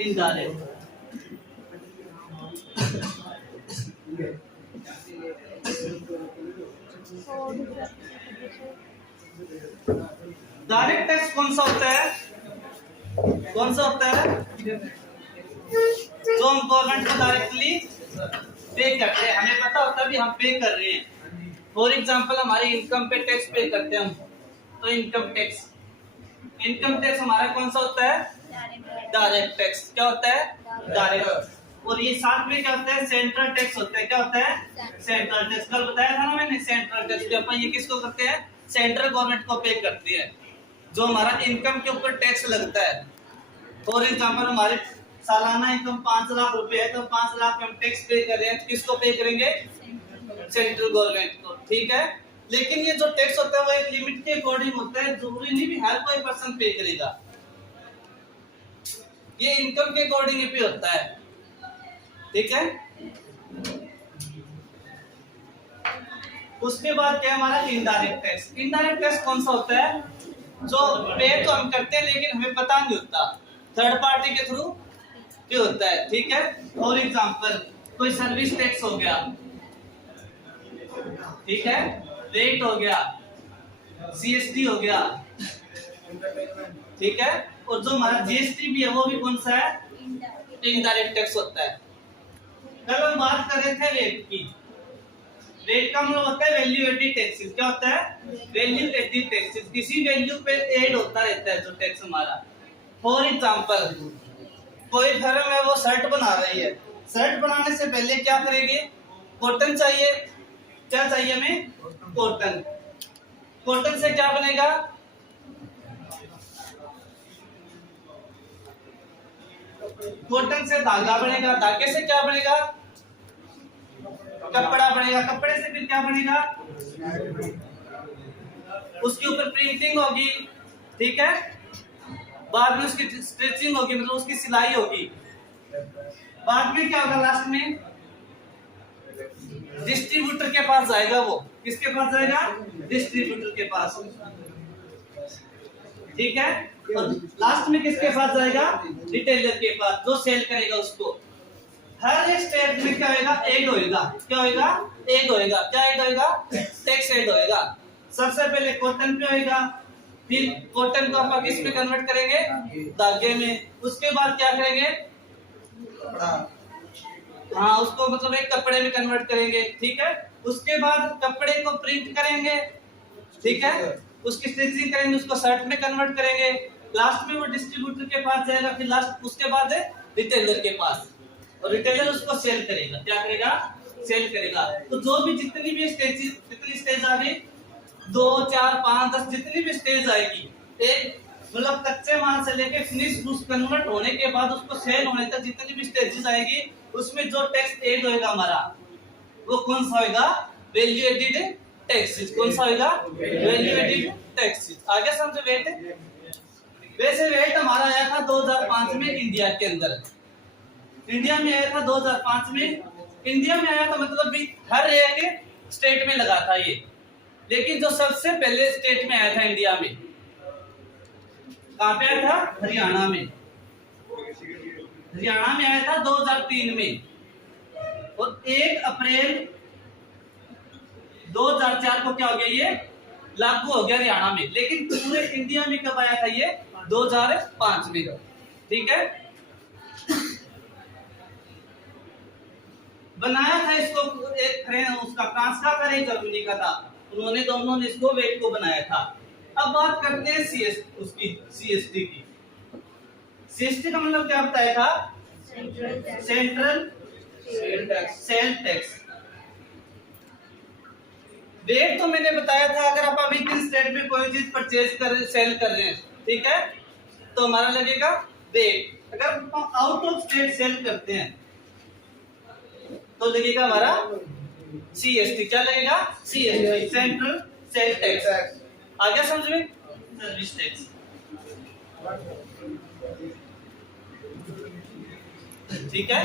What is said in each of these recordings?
Indirect. Direct tax कौन सा होता है? कौन सा होता है जो हम गवर्नमेंट को डायरेक्टली पे करते हैं, हमें पता होता है भी हम पे कर रहे हैं। फॉर एग्जांपल हमारे इनकम पे टैक्स पे करते हैं हम, तो इनकम टैक्स हमारा कौन सा होता है? Direct tax. क्या होता है? डायरेक्ट। और ये साथ में क्या होता है? सेंट्रल टैक्स होता है। क्या होता है? Central tax. कल बताया था ना मैंने, सेंट्रल टैक्स पे अपन ये किसको करते हैं? सेंट्रल गवर्नमेंट को पे करते हैं, जो हमारा इनकम के ऊपर टैक्स लगता है। फॉर एग्जांपल हमारे सालाना इनकम 5 लाख रुपए है, तो 5 लाख हम टैक्स पे कर रहे हैं, किसको पे करेंगे? सेंट्रल गवर्नमेंट को। ठीक है, लेकिन ये जो टैक्स होता है वो एक लिमिट के अकॉर्डिंग होता है, जरूरी नहीं भी हर कोई पर्सन पे करेगा, ये इनकम के अकॉर्डिंग पे होता है। ठीक है, उसके बाद क्या हमारा इनडायरेक्ट टैक्स। इनडायरेक्ट टैक्स कौन सा होता है? जो पे तो हम करते हैं लेकिन हमें पता नहीं होता, थर्ड पार्टी के थ्रू पे होता है। ठीक है, फॉर एग्जांपल कोई सर्विस टैक्स हो गया, ठीक है, रेट हो गया, सीएसटी हो गया, ठीक है, और जो हमारा जीएसटी भी है वो भी कौन सा है? इनडायरेक्ट टैक्स होता है। कल हम बात कर रहे थे रेट की। रेट का मतलब होता है वैल्यू एडेड टैक्सेस। क्या होता है? Value added taxes. किसी वैल्यू पे ऐड होता रहता है जो टैक्स हमारा। फॉर एग्जांपल कोई फर्म है वो शर्ट बना रही है, शर्ट बनाने से पहले क्या करेगी? कॉटन चाहिए। क्या चाहिए हमें? कॉटन। कॉटन से क्या बनेगा? कॉटन से धागा बनेगा, धागे से क्या बनेगा? कपड़ा बनेगा, कपड़े से फिर क्या बनेगा? उसके ऊपर प्रिंटिंग होगी, ठीक है, बाद में उसकी स्टिचिंग होगी, मतलब उसकी सिलाई होगी। बाद में क्या होगा? लास्ट में डिस्ट्रीब्यूटर के पास जाएगा। वो किसके पास जाएगा? डिस्ट्रीब्यूटर के पास। ठीक है, और लास्ट में किसके पास जाएगा? रिटेलर के पास, जो सेल करेगा उसको। हर एक स्टेट में क्या होगा? ऐड होएगा। क्या होएगा? ऐड होएगा। क्या ऐड होएगा? टैक्स ऐड होएगा। सबसे पहले कॉटन पे होएगा, फिर कॉटन को अपन किस में कन्वर्ट करेंगे? धागे में। उसके बाद क्या करेंगे? हाँ, उसको मतलब एक कपड़े में कन्वर्ट करेंगे। ठीक है, उसके बाद कपड़े को प्रिंट करेंगे, ठीक है, उसकी स्टिचिंग करेंगे, उसको शर्ट में कन्वर्ट करेंगे। लास्ट में वो डिस्ट्रीब्यूटर के पास जाएगा, फिर लास्ट उसके बाद है रिटेलर के पास, और रिटेलर उसको सेल करेगा। क्या करेगा? सेल करेगा। तो जो भी जितनी भी स्टेज आ गई, 2, 4, 5, 10 जितनी भी स्टेज आएगी, एक मतलब कच्चे माल से लेके फिनिश गुड्स कन्वर्ट होने के बाद उसको सेल होने तक जितनी भी स्टेजेस आएगी, उसमें जो टैक्स ऐड होएगा हमारा, वो कौन सा होएगा? Value added taxes. कौन सा होएगा? Value added taxes. आगे समझो वेट। वैसे वेट हमारा आया था 2005 में इंडिया के अंदर। इंडिया में आया था 2005 में। इंडिया में आया था मतलब भी हर एक स्टेट में लगा था ये, लेकिन जो सबसे पहले स्टेट में आया था इंडिया में, कहां पे आया था? हरियाणा में। हरियाणा में आया था 2003 में, और 1 अप्रैल 2004 को क्या हो गया? ये लागू हो गया हरियाणा में। लेकिन पूरे इंडिया में कब आया था? ये 2005 में। ठीक है, बनाया था इसको एक फ्रेंड, उसका फ्रांस का था, जर्मनी का था, उन्होंने दोनों ने इसको वेट को बनाया था। अब बात करते हैं सीएसटी की। सीएसटी का मतलब क्या बताया था? Central sale tax. वेट तो मैंने बताया था, अगर आप अभी किस स्टेट में कोई चीज परचेज कर सेल कर रहे हैं, ठीक है, तो हमारा लगेगा वेट। अगर आउट ऑफ स्टेट सेल करते हैं तो लगेगा हमारा सीएसटी। क्या लगेगा? CST, central sale tax. आगे समझ में? Service tax. ठीक है,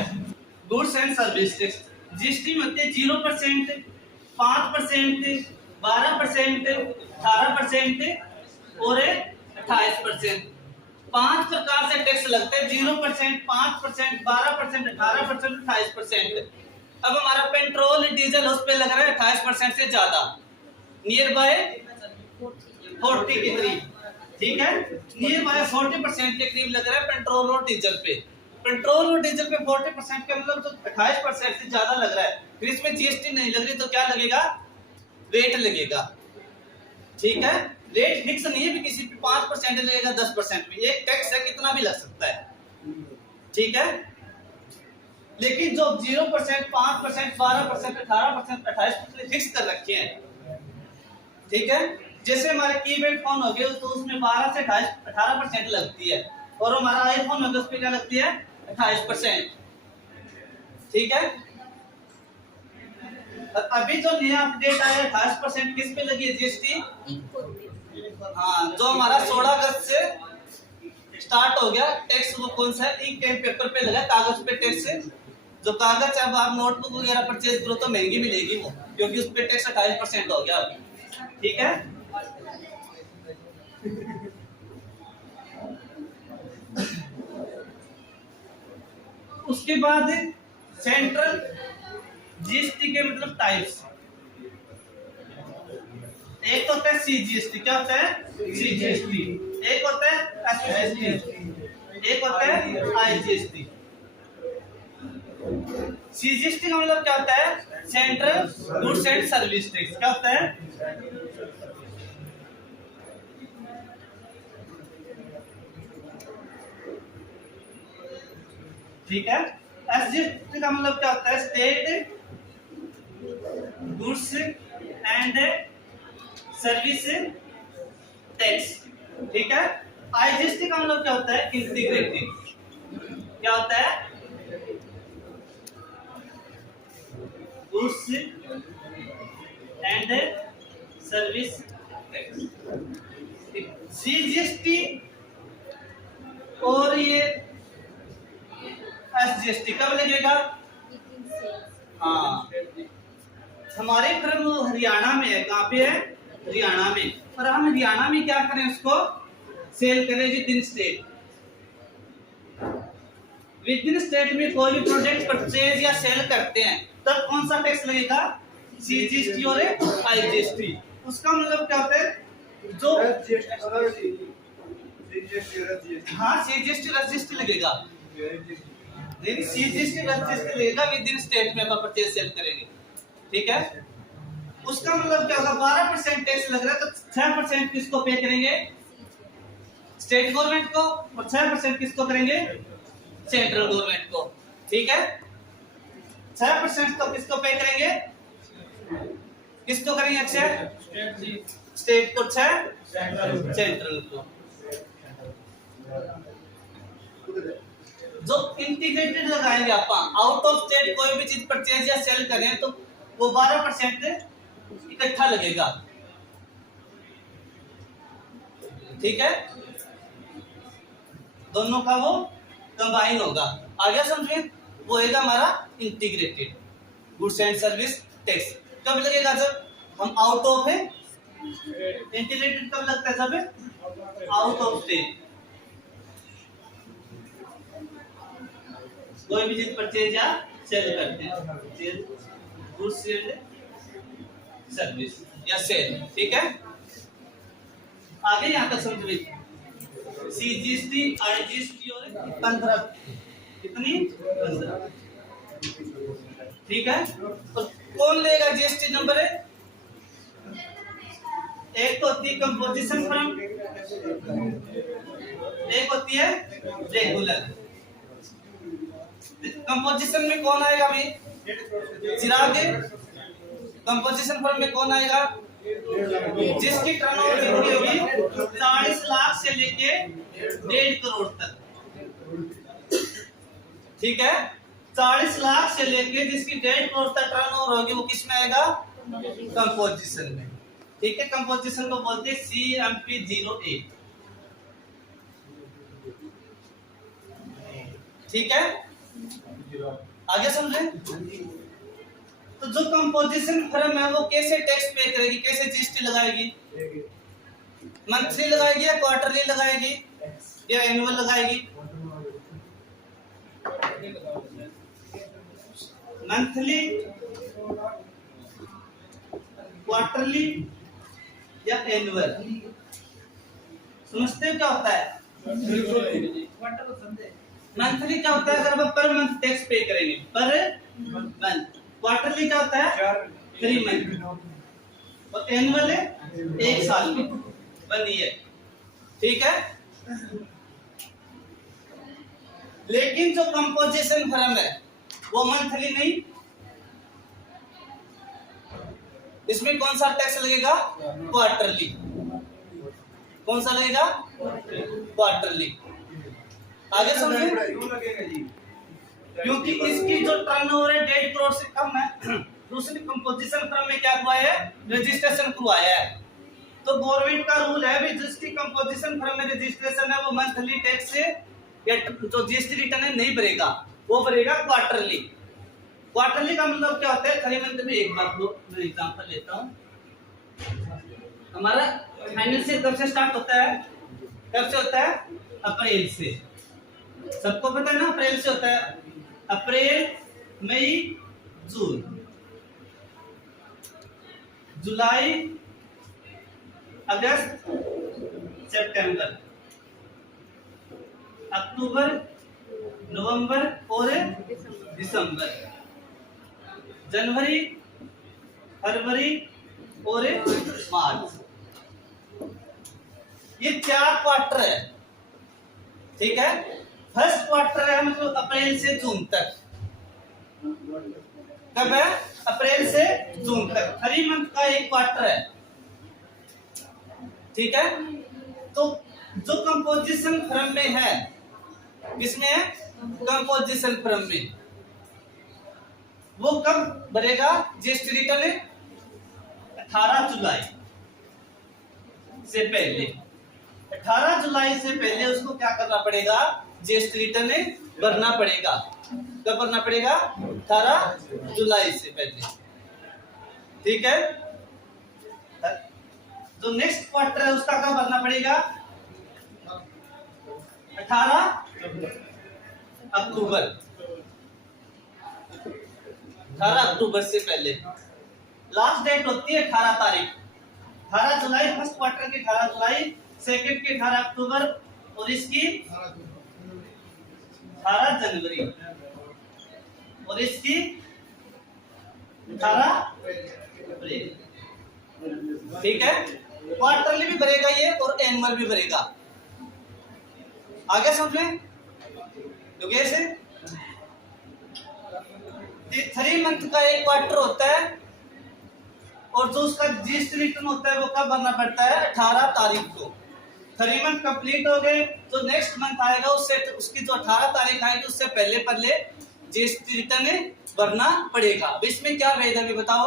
goods and service tax. GST में होते हैं 0%, 5%, 12%, 18% और 28%। 5 प्रकार से टैक्स लगते हैं, 0%, 5%, 12%, 18%, 28%। अब हमारा पेट्रोल डीजल उस पे लग रहा है 28% से ज्यादा, नियर बाय 40 के करीब, ठीक है, नियर बाय 40% के करीब लग रहा है पेट्रोल और डीजल पे। पेट्रोल और डीजल पे 40% के मतलब तो 28% से ज्यादा लग रहा है, फिर इसमें जीएसटी नहीं लग रही तो क्या लगेगा, रेट लगेगा, ठीक है। रेट फिक्स नहीं है, भी किसी पे 5% लगेगा, 10% भी, एक टैक्स है कितना भी लग सकता है, ठीक है। लेकिन जो 0%, 5%, 12%, 18%, 28% फिक्स कर रखे हैं, ठीक है। जैसे हमारे कीपैड फोन हो गए तो उसमें 12 से 18% लगती है, और हमारा आईफोन हो गया उस पर क्या लगती है, 28%, ठीक है। अभी जो नया अपडेट आया 28% किस पे लगी है जीएसटी, हाँ, जो हमारा 16 अगस्त से स्टार्ट हो गया टैक्स, वो कौन सा है, इंक एंड पेपर पे लगा, कागज पे टैक्स है। जो कागज अब आप नोटबुक वगैरह परचेज करो तो महंगी मिलेगी वो, क्योंकि उस पे टैक्स 28% हो गया अभी, ठीक है। उसके बाद सेंट्रल जीएसटी के मतलब टाइप्स, एक होता है सीजीएसटी, क्या होता है सीजीएसटी, एक होता है एसजीएसटी, एक होता है आईजीएसटी। सीजीएसटी का मतलब क्या होता है, central goods and service tax, क्या होता है, ठीक है। एसजीएसटी का मतलब क्या होता है, state goods and service tax, ठीक है। आईजीएसटी का मतलब क्या होता है, इंटीग्रेटेड, क्या होता है, goods and service tax. CGST और ये एसजीएसटी कब लगेगा, हाँ, हमारे फर्म हरियाणा में है, कहाँ पे है, हरियाणा में, और हम हरियाणा में क्या करें, उसको सेल करें with in state. With in state में कोई भी प्रोडक्ट परचेज या सेल करते हैं तब कौन सा टैक्स लगेगा, सीजीएसटी और आईजीएसटी। उसका मतलब क्या होता है, जो हाँ सीजीएसटी रजिस्ट्री लगेगा, नहीं सीजीएसटी रजिस्ट्री लगेगा विद इन स्टेट में आप परचेज सेल करेंगे, ठीक है। उसका मतलब क्या होगा, 12% टैक्स लग रहा है तो 6% किसको पे करेंगे, स्टेट गवर्नमेंट को, और 6% किसको करेंगे, सेंट्रल गवर्नमेंट को, ठीक है। 6% तो किसको पे करेंगे, किसको करेंगे अक्षय, स्टेट को, 6 सेंट्रल को। जो इंटीग्रेटेड लगाएंगे आप, आउट ऑफ स्टेट कोई भी चीज परचेज या सेल करें तो वो 12% इकट्ठा लगेगा, ठीक है, दोनों का वो कंबाइन होगा। आगे समझे, वो होगा हमारा integrated goods and service tax. कब लगेगा, जब हम आउट ऑफ है, इंटीग्रेटेड कब लगता है, जब आउट ऑफ स्टेट कोई भी चीज परचेज या सेल करते हैं, गुड्स एंड सर्विस या सेल, ठीक है। आगे यहाँ तक समझ, सीजीएसटी आईजीएसटी और 15, कितनी 15, ठीक है। तो कौन लेगा जीएसटी नंबर है, एक होती है कंपोजिशन फर्म, एक होती है रेगुलर। कंपोजिशन में कौन आएगा अभी, चिराग, कंपोजिशन फर्म में कौन आएगा, जिसकी टर्नओवर कितनी होगी, 40 लाख से लेके 1.5 करोड़ तक, ठीक है। 40 लाख से लेके जिसकी 1.5 करोड़ तक टर्नओवर होगी वो किस में आएगा, कंपोजिशन में, ठीक है। कंपोजिशन को बोलते हैं CMP 08, ठीक है। आगे समझे, तो जो कंपोजिशन फर्म है वो कैसे टैक्स पे करेगी, कैसे जीएसटी लगाएगी, मंथली लगाएगी या क्वार्टरली लगाएगी, या एनुअल लगाएगी? मंथली, क्वार्टरली या एनुअल? समझते हो क्या होता है? मंथली क्या होता है? अगर आप पर मंथ टैक्स पे करेंगे, पर मंथ। क्वार्टरली क्या होता है? 3 मंथ। और एनुअल है 1 साल में, 1 ईयर। ठीक है। लेकिन जो कंपोजिशन फर्म है वो मंथली नहीं, इसमें कौन सा टैक्स लगेगा? क्वार्टरली। कौन सा लगेगा? क्वार्टरली। आगे समझे? क्योंकि इसकी जो टर्नओवर है 1.5 करोड़ से कम है, दूसरी कंपोजिशन फर्म में क्या हुआ है? रजिस्ट्रेशन करवाया है। तो गवर्नमेंट का रूल है भी जिसकी कंपोजिशन फर्म में रजिस्ट्रेशन है वो मंथली टैक्स से या जो जीएसटी रिटर्न है नहीं भरेगा, वो भरेगा क्वार्टरली। क्वार्टरली का मतलब क्या होता है? 3 मंथ में एक बार। मैं एग्जांपल लेता हूं। हमारा फाइनेंशियल कब से स्टार्ट होता है? कब से होता है? अप्रैल से। सबको पता है ना, अप्रैल से होता है। अप्रैल, मई, जून, जुलाई, अगस्त, सितंबर, अक्टूबर, नवंबर और दिसंबर, जनवरी, फरवरी और मार्च। ये 4 क्वार्टर है। ठीक है। फर्स्ट क्वार्टर है मतलब अप्रैल से जून तक। कब है? अप्रैल से जून तक। 3 मंथ का एक क्वार्टर है। ठीक है। तो जो कंपोजिशन फर्म में है, किसमें है? कंपोजिशन फर्म में, वो कब भरेगा जीएसटी रिटर्न? 18 जुलाई से पहले। 18 जुलाई से पहले उसको क्या करना पड़ेगा? जीएसटी रिटर्न भरना पड़ेगा। कब भरना पड़ेगा? 18 जुलाई से पहले। ठीक है। जो नेक्स्ट क्वार्टर है उसका कब भरना पड़ेगा? 18 अक्टूबर। 18 अक्टूबर से पहले। लास्ट डेट होती है 18 तारीख। 18 जुलाई फर्स्ट क्वार्टर की, 18 जुलाई सेकंड की 18 अक्टूबर और इसकी 18 जनवरी और इसकी 18 अप्रैल। ठीक है। क्वार्टरली भी भरेगा ये और एनुअल भी भरेगा। आगे समझ में? योगेश, 3 मंथ का एक क्वार्टर होता है और जो उसका जीएसटी रिटर्न होता है वो कब भरना पड़ता है? 18 तारीख को। 3 मंथ कंप्लीट हो गए तो नेक्स्ट मंथ आएगा, उससे उसकी जो 18 तारीख आएगी उससे पहले जीएसटी रिटर्न भरना पड़ेगा। अब इसमें क्या भेद है बताओ?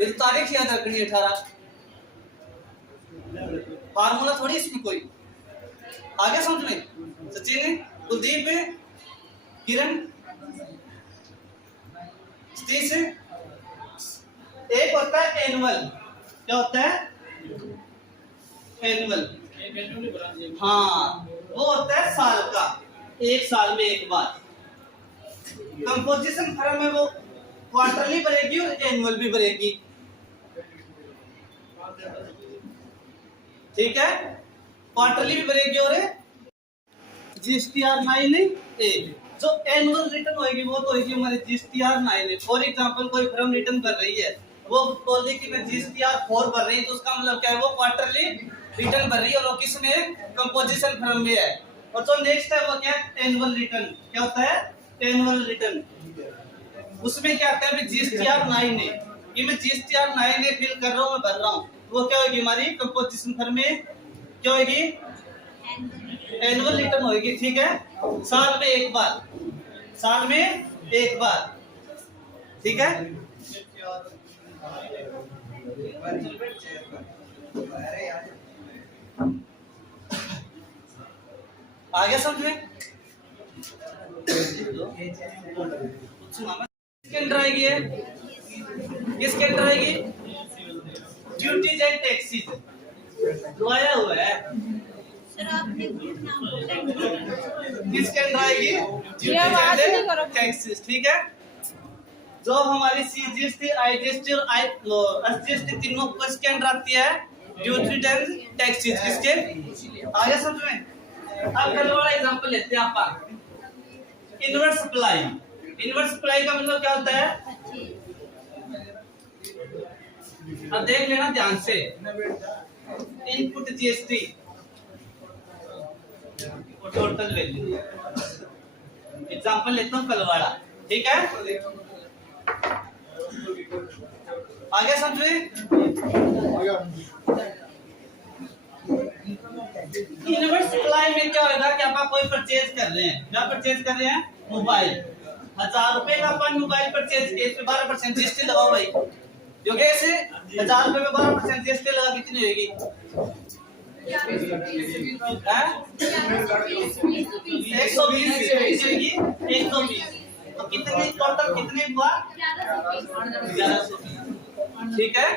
ये तो तारीख याद रखनी है 18। फार्मूला थोड़ी इसमें कोई। आगे समझ में? सचिन, कुलदीप, किरण, सतीश। एक होता है एनुअल। क्या होता है? एनुअल। हाँ, वो होता है साल का, 1 साल में एक बार। कंपोजिशन फर्म में वो क्वार्टरली भरेगी और एनुअल भी भरेगी। ठीक है। क्वार्टरली भी भरेगी और जीएसटीआर 9A। जो एनुअल रिटर्न होगी वो तो होगी हमारी जीएसटीआर 9A। फॉर एग्जांपल कोई फर्म रिटर्न कर रही है, वो बोल रही कि मैं जीएसटीआर 4 भर रही है, तो उसका मतलब क्या है? वो क्वार्टरली रिटर्न भर रही है और वो किस में? कंपोजिशन फर्म में है। और जो नेक्स्ट है वो क्या है? Annual return. क्या होता है? Annual return. उसमें क्या आता है? GSTR 9A। ये मैं जीएसटीआर 9A फिल कर रहा हूँ, मैं भर रहा हूँ, वो क्या होगी? हमारी कंपोजिशन फर्म में क्या होगी? एनुअल रिटर्न होगी। ठीक है। साल में एक बार, साल में एक बार। ठीक है। आगे समझ में? किसके अंदर आएगी? किसके अंदर आएगी? ड्यूटीज एंड टैक्सेस जो आया हुआ है सर आपने नाम किसके अंडर आएगी? ड्यूटीज एंड टैक्सेस, ठीक है। जो हमारी सीजीएसटी, आईजीएसटी और एसजीएसटी तीनों किसके अंडर आती है? Duties and taxes. किसके? आगे समझ में। अब कल वाला एग्जांपल लेते हैं आप। Inverse supply. इनवर्स सप्लाई का मतलब क्या होता है? अब देख लेना ध्यान से। इनपुट जीएसटी और टोटल वैल्यू। एग्जांपल लेता हूँ कलवाड़ा, ठीक है। आगे समझे। इनवर्स सप्लाई में क्या होगा कि आप कोई परचेज कर रहे हैं। क्या परचेज कर रहे हैं? मोबाइल। 1000 रुपए का अपन मोबाइल परचेज किए, इस पे 12% जीएसटी लगाओ भाई। जो कैसे 1000 रुपए में 12% जीएसटी लगा कितनी होगी? 120। तो कितने टोटल कितने हुआ? 1120। ठीक है।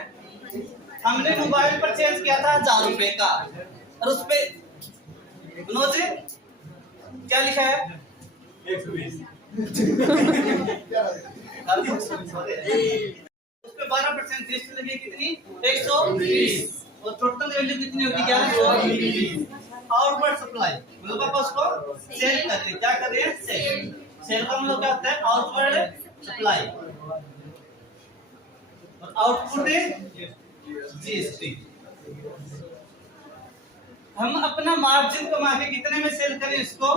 हमने मोबाइल परचेज किया था 1000 रुपए का और उस पे क्या लिखा है? 120। उस पे 12% जीएसटी लगी कितनी? 120। और टोटल वैल्यू कितनी होगी? 1120। आउटवर्ड सप्लाई मतलब आप उसको सेल करते हैं। क्या कर रहे हैं? सेल। सेल का मतलब क्या होता है? Outward supply. और आउटपुट है जीएसटी। हम अपना मार्जिन कमा के कितने में सेल करें इसको?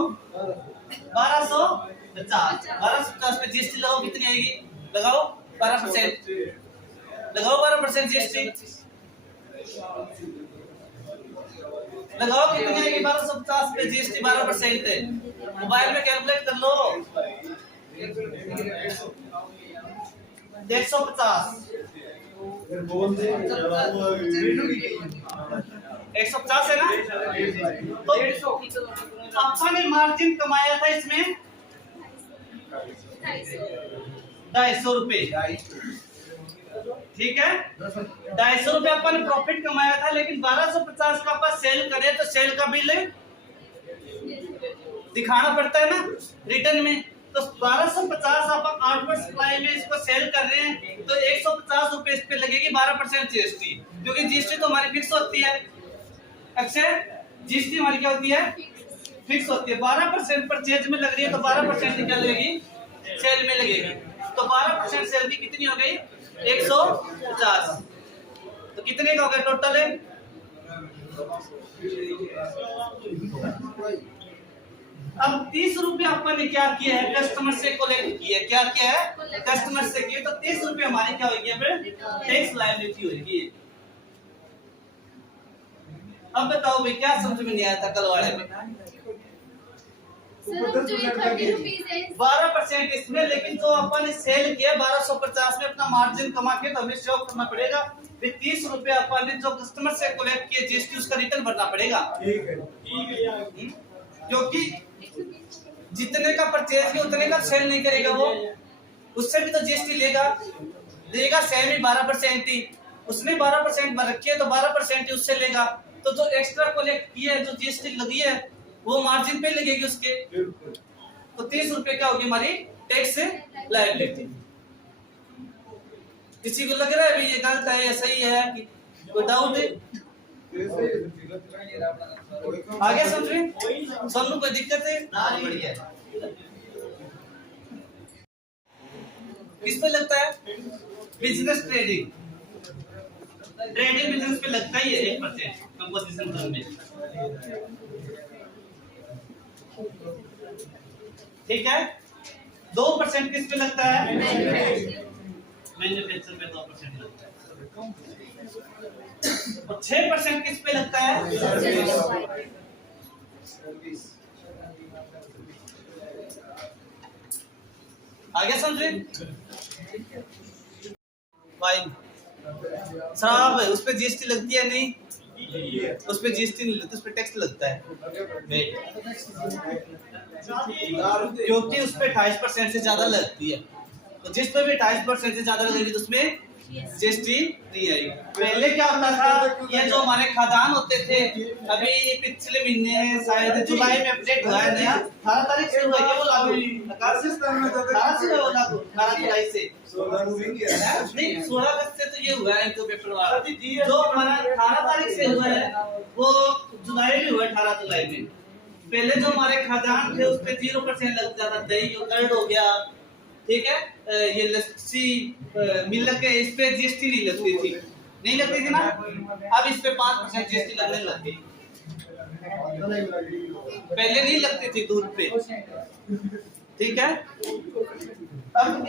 1250। 1250 पे जीएसटी लगाओ, कितनी आएगी? लगाओ 12%। लगाओ 12% जीएसटी। लगाओ कितनी आएगी? 1250 पे जीएसटी 12% है। मोबाइल में कैलकुलेट कर लो। 150 150 है ना? तो अपन ने मार्जिन कमाया था इसमें 250 रुपए, ठीक है। 250 रुपए अपन ने प्रॉफिट कमाया था, लेकिन 1250 का अपन सेल करें तो सेल का बिल दिखाना पड़ता है ना रिटर्न में। तो 1250 अपन आउटवर्ड सप्लाई में इसको सेल कर रहे हैं तो 150 रुपए इस पे लगेगी 12% जीएसटी, क्योंकि जीएसटी तो हमारी फिक्स होती है। अच्छा, जीएसटी हमारी क्या होती है? फिक्स होती है। 12% परचेज में लग रही है तो 12% क्या लगेगी? सेल में लगेगी। तो 12% सेल की कितनी हो गई? 150। तो कितने का हो गया टोटल है? अब 30 रुपए अपन ने क्या किया है? कस्टमर से कलेक्ट किया है। क्या किया है? कस्टमर से किया। तो 30 रुपए हमारी क्या होगी? टैक्स लायबिलिटी होगी। अब बताओ भाई, क्या समझ में नहीं आया था कलवाड़े में? 12% इसमें, लेकिन जो अपन ने सेल किया 1250 में अपना मार्जिन कमा के, तो हमें शो करना पड़ेगा। 30 रुपए अपन ने जो कस्टमर से कलेक्ट किए जीएसटी, उसका रिटर्न भरना पड़ेगा। ठीक है। क्योंकि जितने का परचेज किया उतने का सेल नहीं करेगा वो, उससे भी तो जीएसटी लेगा सेम ही 12% ही। उसने 12% भर रखी है तो 12% ही उससे लेगा। तो जो एक्स्ट्रा कलेक्ट किया है, जो जीएसटी लगी है, वो मार्जिन पे लगेगी उसके। तो 30 रुपए क्या होगी हमारी टैक्स लायबिलिटी। किसी को लग रहा है ये गलत है या सही है? कोई डाउट है? आगे समझ में सबको कोई दिक्कत है? बढ़िया। किस पे लगता है? Business trading. ट्रेडिंग बिजनेस पे लगता ही है 1% कंपोजिशन टर्म में, ठीक है। 2% किस पे लगता है? मैन्युफैक्चर पे 2% लगता है। और 6% किस पे लगता है? आगे समझे? वाइन शराब है, उस पे जीएसटी लगती है? नहीं, उस पे जीएसटी नहीं लगती, उस पे टैक्स लगता है। क्योंकि उस पे 28% से ज्यादा लगती है। तो जिस पे भी 28% से ज्यादा लगेगी तो उसमें जीएसटी नहीं आई। पहले क्या होता था, ये जो हमारे खादान होते थे, अभी ये पिछले महीने शायद जुलाई में अपडेट हुआ है नया, 18 तारीख से हुआ है वो लागू, 18 से वो लागू, 18 जुलाई से नहीं 16 अगस्त से तो ये हुआ है, तो पेपर वाला जो हमारा 18 तारीख से हुआ है वो जुलाई में हुआ, 18 जुलाई में। पहले जो हमारे खादान थे उस पे 0% लग जाता, दही कर्ड हो गया, ठीक है, ये लस्सी मिल्क के, इस पे जीएसटी नहीं लगती थी, नहीं लगती थी ना, अब इस पे 5% जीएसटी लगने लग गई, पहले नहीं लगती थी दूध पे, ठीक है। अब